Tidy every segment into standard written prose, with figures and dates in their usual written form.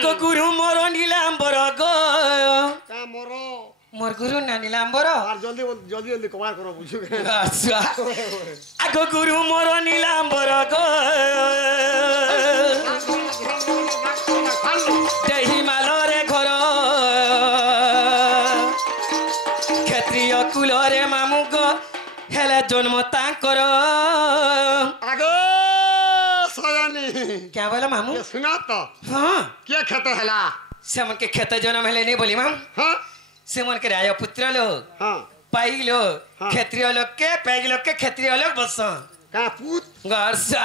आगो गुरु मोर नीलांबर गो का मोरो मोर गुरु ना नीलांबर আর জলদি জলদি জলদি কভার করো বুঝছো अच्छा आगो गुरु मोर नीलांबर गो हिमालय घर क्षत्रिय कुलरे मामू गो हेले जन्म तांकर आगो सयानी क्या बोला मामू ये सुना तो हाँ क्या खेते हैला सेमन के खेत जन्म हेले नहीं बोली माम हां सेमन के राय पुत्र लोग हां पाई लोग हाँ। क्षत्रिय लोग के पैग लोग के क्षत्रिय लोग बस का पूत गर्सा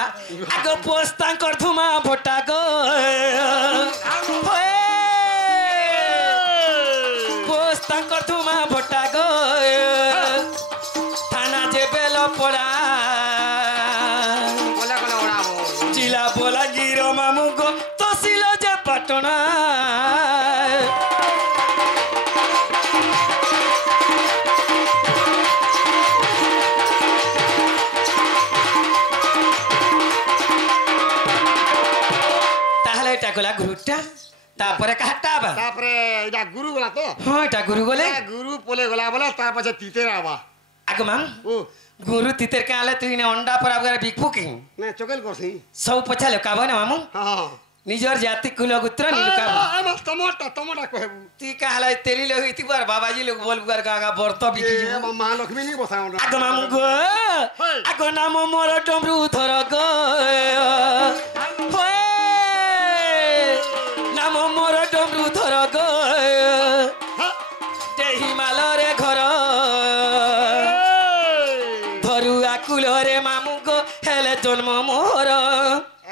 आगो पोस्ता कर धुमा भोटा गो पोस्ता कर धुमा भोटा गो थाना जे बेलो पड़ा बोला बोला ओड़ाबो जिला बोला गिरो मामू गो तो सिलो जे पटना गला गुरुटा तापरे काटा बा तापरे इडा गुरु गला तो हां एटा गुरु गोले गुरु पोले गला बोला तार पछे तीतेर आवा आगो माम ओ गुरु तीतेर के आले तुइने अंडा पर आबगर बिकपु कि ने चोकेल करसी सब पछा लकाबो ना मामू हां निजर जाति कुलगुत्र निलकाबो आ टमाटर टमाटर कहबू ती कहला तेली लोग इति बार बाबाजी लोग बोल बुगर गागा बर्त बिकी ए महालक्ष्मी नहीं बसाऊ आगो मामू गो आगो नाम मोर डमरू धर गो होए नाम मोर डमरू धर गो हिमालय घर धरुआ कुलरे मामू गो हेले जन्म मोर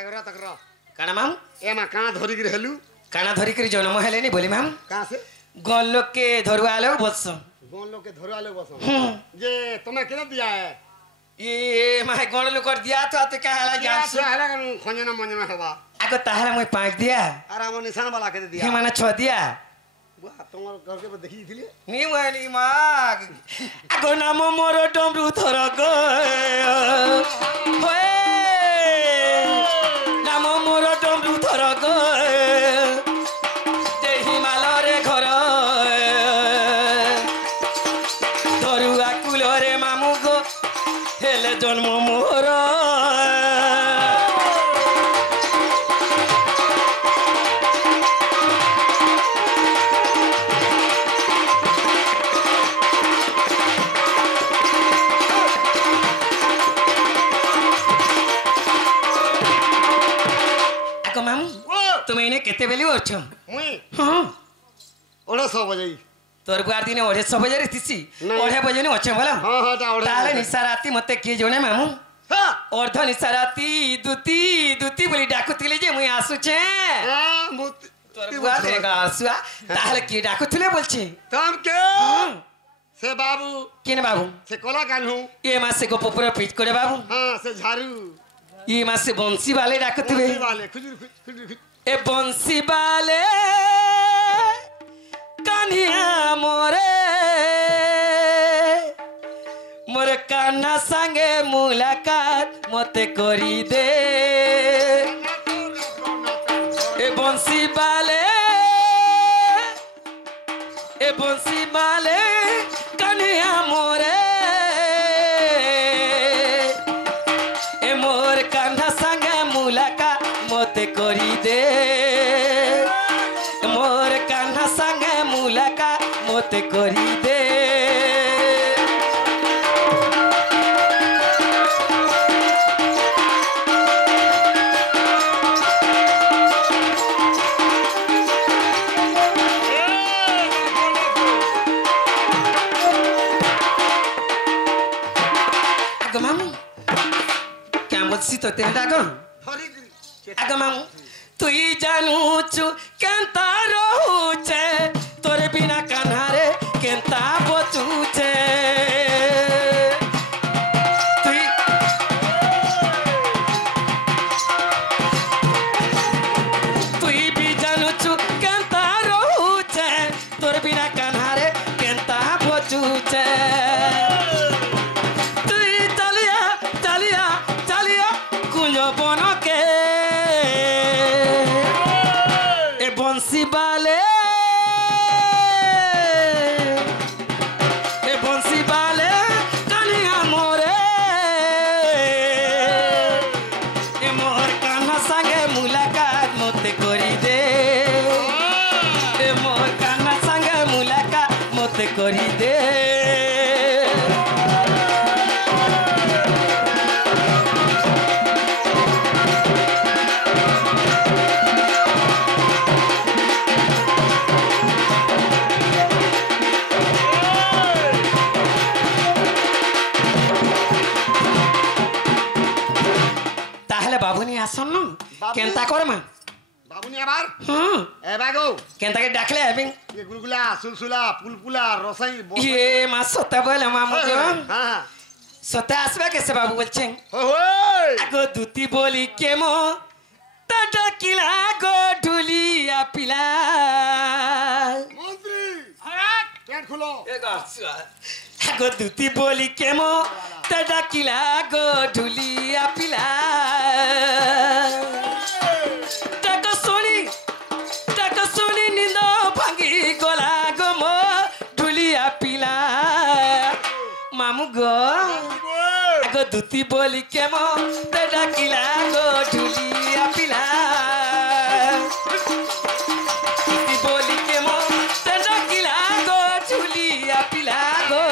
एगरा तकरा काना माम ए मा का धरि गिर हेलु काना धरि कर जन्म हेले नि बोली माम का से गन लोग के धरुआ लोग बस गोन लोग के धरवा ले बसो जे तुम्हें किने दिया है ये माय गन लोग कर दिया था तो कहला क्या जान से हला कनु खंजना मंजना हवा आगो ताहरा मैं 5 दिया अरे हम निशान वाला के दिया हे माना 6 दिया वाह तुम्हारे घर के देखी थी नी मानी माग आगो नाम मोर डमरू धर गो होए नाम मोर डमरू धर गो जे हिमालय घर धरुआ कुलरे मामू गो हेले जन्म मोर तुम्हें इन्हें केते बेली ओछो मुई हां ओड़ा 100 बजे तोर गुआर दिने 150 बजे रहिसी 150 बजे ने ओछे बोला हां हां ता ओड़ा ताले निशा राती मते के जोने मामू हां अर्ध निशा राती दुती दुती बोली डाकुतिले जे मुई आसु छे हां मुत तोर गुआर देगा आसुआ ताले की डाकुतिले बोलछे तम के से बाबू केने बाबू से कोला कान्हू ये मासे को पोपरा पीट करे बाबू हां से झारू ये मासे बंसी वाले डाकुतिबे वाले खुजूर खुजूर ए बंसी वाले कान्हिया मोरे मोरे कान्हा संगे मुलाकात मते करी दे ए बंसी वाले कान्हिया मोरे ए मोर कान्हा संगे मुलाकात मते करी दे मोर कान्हा संगे मुलाकात मते करी दे आगो मामू क्या बोलसी तो तेरा आगो आगो मामू तुई जानू छु केंता रहूचे तोरे बिना कान्हारे केंता बचूचे तुई भी जानू छु केंता रहूचे तोरे बिना कान्हारे केंता बचूचे तुई चलिया चलिया चलिया कुंज बन के बंसी बाले ए बंसी बाले कानिया मोरे ए मोर कान्हा संगे मुलाकात मत करी दे ए मोर कान्हा संगे मुलाकात मत करी दे बाबुनी आसन केंता करमा बाबुनी आबार ए बागो केंता के डाकले अबिन ये गुलगुला सुलसुला पुलपुला रसई ये मा सोता बोले मामू जो हां सोता आसबा कैसे बाबू बोलछें ओय आगो दूती बोली केमो ता किला गो ढुलिया पिला मंत्री पेट खुलो आगो दूती बोली केमो ता किला गो ढुलिया पिला टाका सोनी निंद भांगी गला गो मो ढुलिया पिला मामू गो आगो दूती बोली केमो ता किला गो ढुलिया पिला दूती बोली केमो ता किला गो ढुलिया पिला गो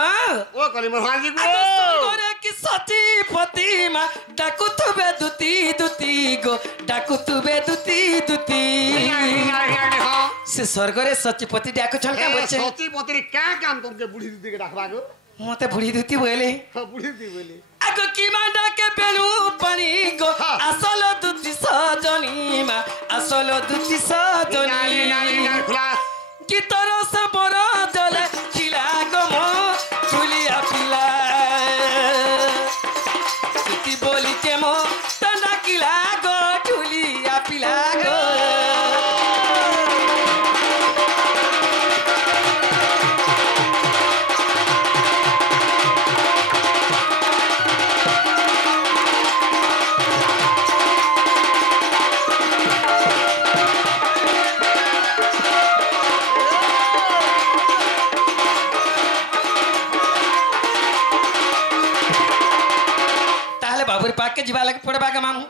हाजी गो गोरे की सती पतिमा डाकू तुबे दुती दुती गो डाकू तुबे दुती दुती से स्वर्गरे सचीपति डाकू छन का बच्चे सचीपति क्या काम तुमके बुढ़ी दीदी के डाकबा गो मते बुढ़ी दुती बोले हां बुढ़ी दीदी बोले आगो की मांडा के बेलू पानी गो असलो दुती सजनी मा असलो दुती सजनी की तोरो से बरो जले खिला गो मो झुलिया पिला दुती बोली के मो तना किला गो झुलिया पिला गो पाक के जीवा लगे पड़बा के मामू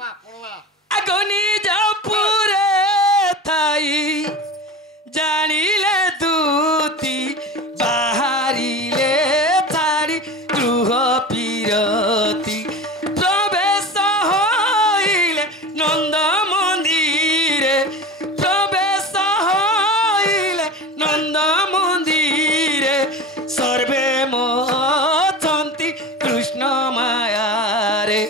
अगोनी जाओ पूरे थाई जानी ले दूती बाहरी ले थारी गृह पीरती प्रवेश होइले नंद मंदिरे प्रवेश होइले नंद मंदिरे सर्वे मोचंती कृष्ण माया रे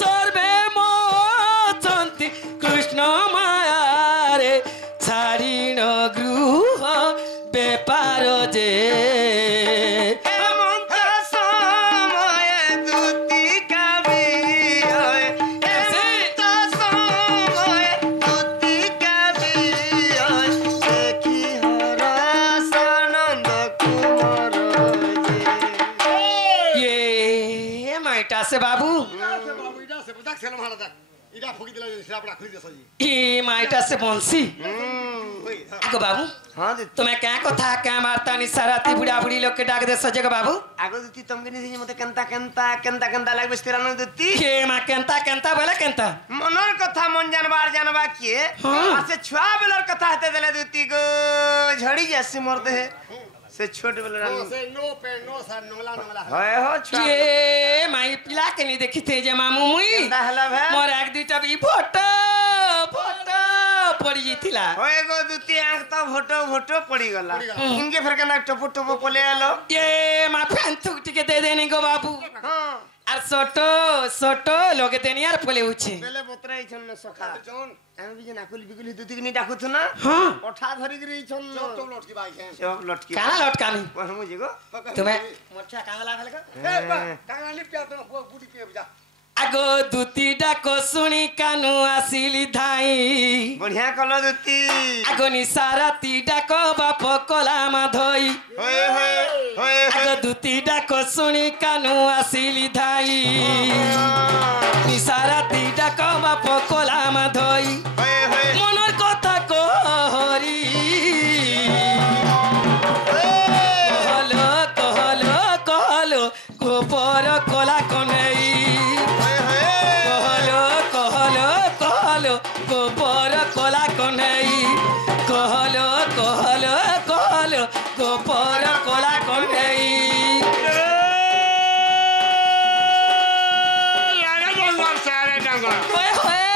सर्वे मोचंती कृष्ण माया रे छाड़ीन गृह बेपार जे से बाबू इडा से बुदाक से मारा था इडा फुकी दिला सिरापड़ा खुली दे सजी ई माइटा से बंसी आगो बाबू हां तुम्हें क्या कथा क्या मारता नि साराती बुढ़ा बुढ़ी लोग के डाक दे सजे के बाबू आगो दुती तुमके नि मते कंता लाग बस्तिरानो दुती के मा कंता बोले कंता मनर कथा मन जानवा के आसे छुआ बेलर कथा हते देले दुती गो झड़ी जैसे मरते है से छोट बेलर से नो पे नो सा नोला होय हो छुआ ये माई पिला के नहीं देखी थे जे मामू मुई दाहला भे मोर एक दुटा भी फोटो पड़ी जीतिला होय गो दुती आंख तो फोटो पड़ी गला इनके फिर कना टपो पले आलो ये मा फैन थुक टिके दे देनी गो बाबू हां আর ছোট ছোট লোকে দেনি আর পলে উঠছে বেলে বতরাই ছন্ন সখা জন আমি বিজে নাকুল বিকুল দুতিকনি ডাকুছ না হ্যাঁ ওঠা ধরি গরি ছন্ন তো লটকি ভাই কেন সব লটকি কানা লটকামি কসমু জিগো তুমি মোচ্ছা কাঙলা ফেলে গো এ বা টাকা লিপটা তো বুড়ি পেয়ে যা আগো দুতি ডাকো শুনি কানু আসিলি ধাই বঢ়িয়া কল দুতি আগো নিসারাতি ডাকো বাপ কলা মাধই হয়ে হয়ে হয়ে আগো দুতি ডাকো শুনি কানু আসিলি ধাই নিসারাতি ডাকো বাপ কলা মাধই হয়ে হয়ে মনের কথা কহরি কহলো কহলো কহলো গোপর কলা কনেই কহলো কহলো কহলো গোপর কলা কনেই কহলো কহলো কহলো গোপর কলা কনেই আরে জঙ্গল সারে জঙ্গল ওয়ে হোয়ে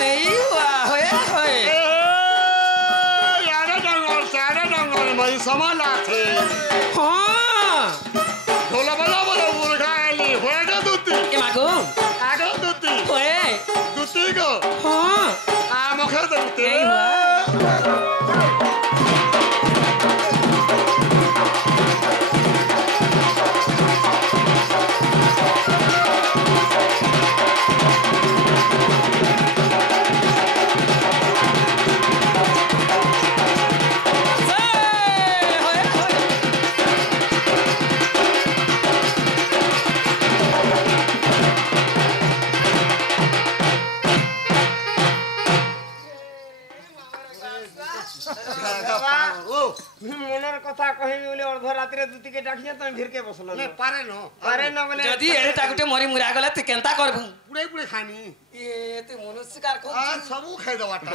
नहीं हुआ होए होए আরে জঙ্গল সারে জঙ্গল ভাই সমালা আছে हाँ ঢোলা বলা বলা উড়গাইলি হয়ে গো দুতি ये मागो আগে দুতি होए দুতি গো हाँ মুখে দুতি नहीं हुआ होए होए ও মনের কথা কহিবি বলে অর্ধ রাত্রে দুতিকে ডাকিয়া তুমি ভিড়কে বসলো নে পারে ন আরে না বলে যদি এটা গুটে মরি মুরা গলা তুই কেনতা করবু পুড়ে পুড়ে খানি এ তুই মনুষ্যকার কো আর সবু খাই দেওয়াটা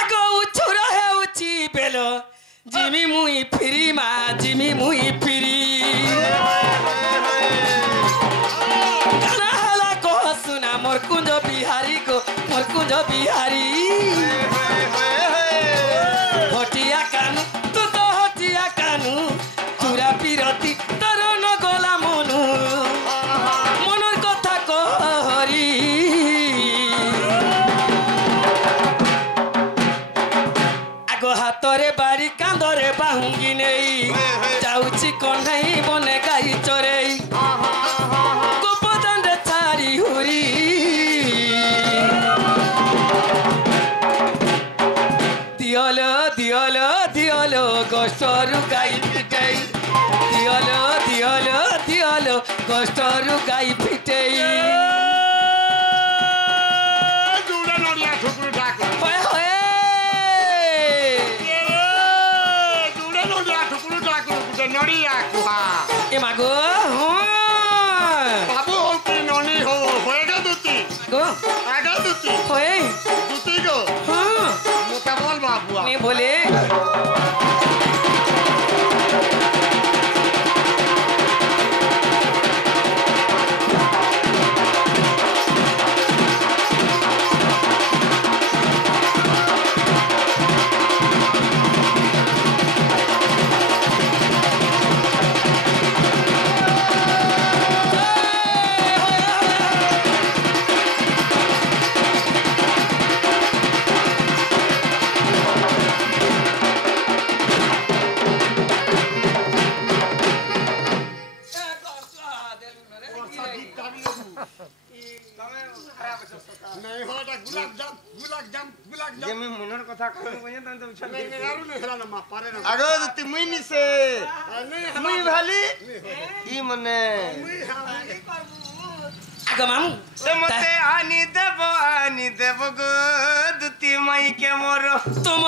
আগো উছুরা হে উচি বেলো জিমি মুই ফিরি মা জিমি মুই ফিরি গানা হালা কো সুনা মোর কুঞ্জ বিহারি গো মোর কুঞ্জ বিহারি হটিয়া কানু তু তো হটিয়া কানু চুরা পিরতি তোর নগলা মনু মনের কথা কহরি আগো হাতরে বাড়ি কাঁদরে বাহুঙ্গি নেই যাউছি কন্হাই বনে গাই চরেই গোপদান্ডে ছাড়ি হুরি দিয়লো দিয়লো দিয়লো গোষ্ঠরু গাই পিটেই দিয়লো দিয়লো দিয়লো গোষ্ঠরু গাই পিটেই জুড়ে নড়িয়া ঠুকুর ঠাকুর হয়ে হয়ে জুড়ে নড়িয়া ঠুকুর ঠাকুর গুটে নড়িয়া কুহা এ মাগো হ্যাঁ বাবু হতে ননি হো হয়ে গো দুতি গো আগে দুতি হয়ে দুতি গো হ্যাঁ মোটা বল বাবু নে বলে नहीं हो ता गुलाब जाम যে আমি মনের কথা কহিবি বলে তুমি তো উছল नहीं नहीं यार नहीं हला ना मा पारे ना আগো দুতি মুই নিছে नहीं মুই ভালি ই মনে আগো মামু তো মতে আনি দেব গো দুতি মাইকে মোর তোমার